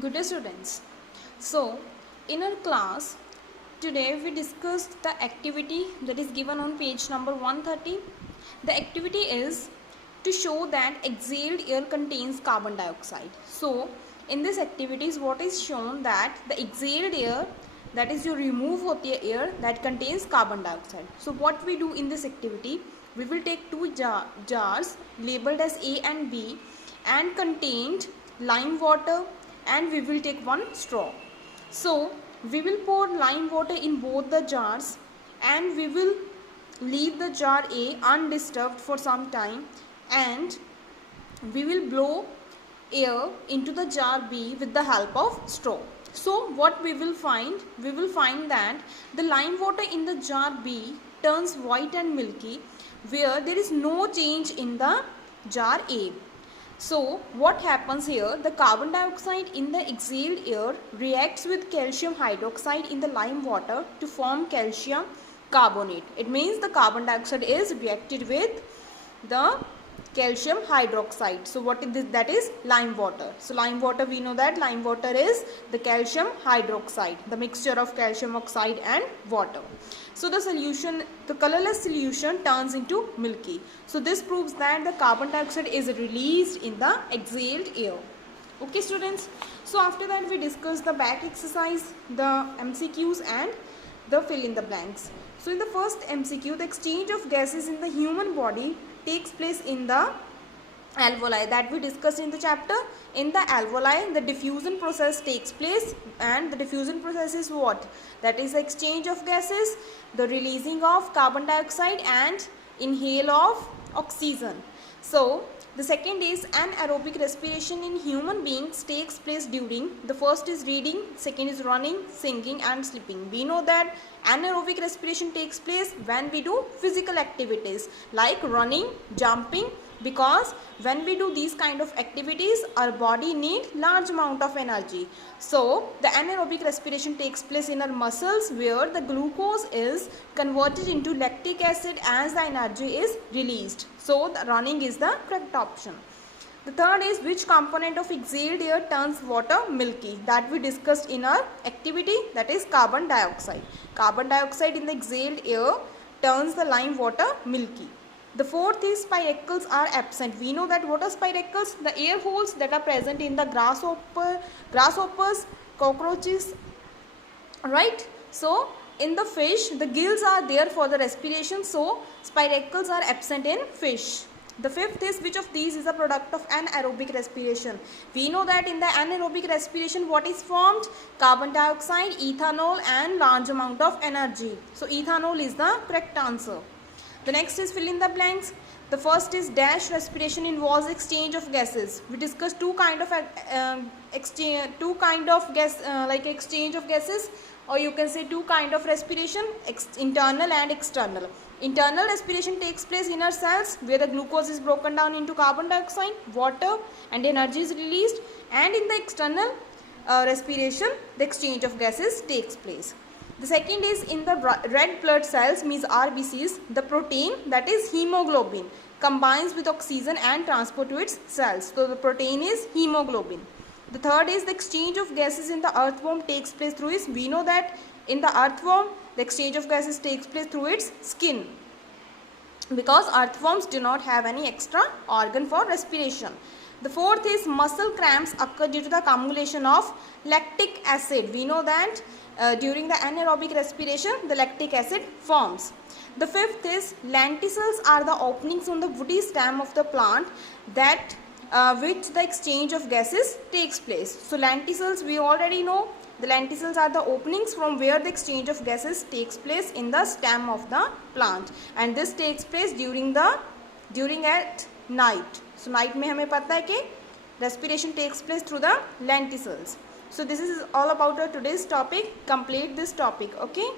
Good day, students. So, in our class, today we discussed the activity that is given on page number 130. The activity is to show that exhaled air contains carbon dioxide. So, in this activity, what is shown that the exhaled air, that is, you remove होती है air that contains carbon dioxide. So, what we do in this activity, we will take two jars labeled as A and B and contained lime water, and we will take one straw. So we will pour lime water in both the jars and we will leave the jar A undisturbed for some time, and we will blow air into the jar B with the help of straw. So what we will find that the lime water in the jar B turns white and milky, where there is no change in the jar A. So what happens here, the carbon dioxide in the exhaled air reacts with calcium hydroxide in the lime water to form calcium carbonate. It means the carbon dioxide is reacted with the calcium hydroxide. So what is this? That is lime water. So lime water, we know that lime water is the calcium hydroxide, the mixture of calcium oxide and water. So the solution, the colorless solution turns into milky. So this proves that the carbon dioxide is released in the exhaled air. Okay, students. So after that we discuss the back exercise, the MCQs and the fill in the blanks. So in the first MCQ, the exchange of gases in the human body takes place in the alveoli, that we discussed in the chapter. In the alveoli, the diffusion process takes place, and the diffusion process is what? That is the exchange of gases, the releasing of carbon dioxide and inhale of oxygen. So the second is anaerobic respiration in human beings takes place during, the first is reading, second is running, singing and sleeping. We know that anaerobic respiration takes place when we do physical activities like running, jumping, because when we do these kind of activities, our body needs large amount of energy. So the anaerobic respiration takes place in our muscles, where the glucose is converted into lactic acid as the energy is released. So the running is the correct option. The third is which component of exhaled air turns water milky, that we discussed in our activity, that is carbon dioxide. Carbon dioxide in the exhaled air turns the lime water milky. The fourth is spiracles are absent. We know that what are spiracles? The air holes that are present in the grasshoppers, cockroaches, right? So in the fish, the gills are there for the respiration, so spiracles are absent in fish. The fifth is which of these is a product of anaerobic respiration. We know that in the anaerobic respiration, what is formed? Carbon dioxide, ethanol and large amount of energy. So ethanol is the correct answer. The next is fill in the blanks. The first is dash respiration involves exchange of gases. We discussed two kind of exchange of gases, or you can say two kind of respiration, internal and external. Internal respiration takes place in our cells, where the glucose is broken down into carbon dioxide, water and energy is released, and in the external respiration, the exchange of gases takes place. The second is in the red blood cells, means RBCs, the protein, that is hemoglobin, combines with oxygen and transport to its cells. So the protein is hemoglobin. The third is the exchange of gases in the earthworm takes place through its, we know that in the earthworm, the exchange of gases takes place through its skin, because earthworms do not have any extra organ for respiration. The fourth is muscle cramps occur due to the accumulation of lactic acid. We know that during the anaerobic respiration, the lactic acid forms. The fifth is lenticels are the openings on the woody stem of the plant that which the exchange of gases takes place. So lenticels, we already know, the lenticels are the openings from where the exchange of gases takes place in the stem of the plant, and this takes place during at night. So night में हमें पता है कि respiration takes place through the lenticels. So this is all about our today's topic. Complete this topic. Okay.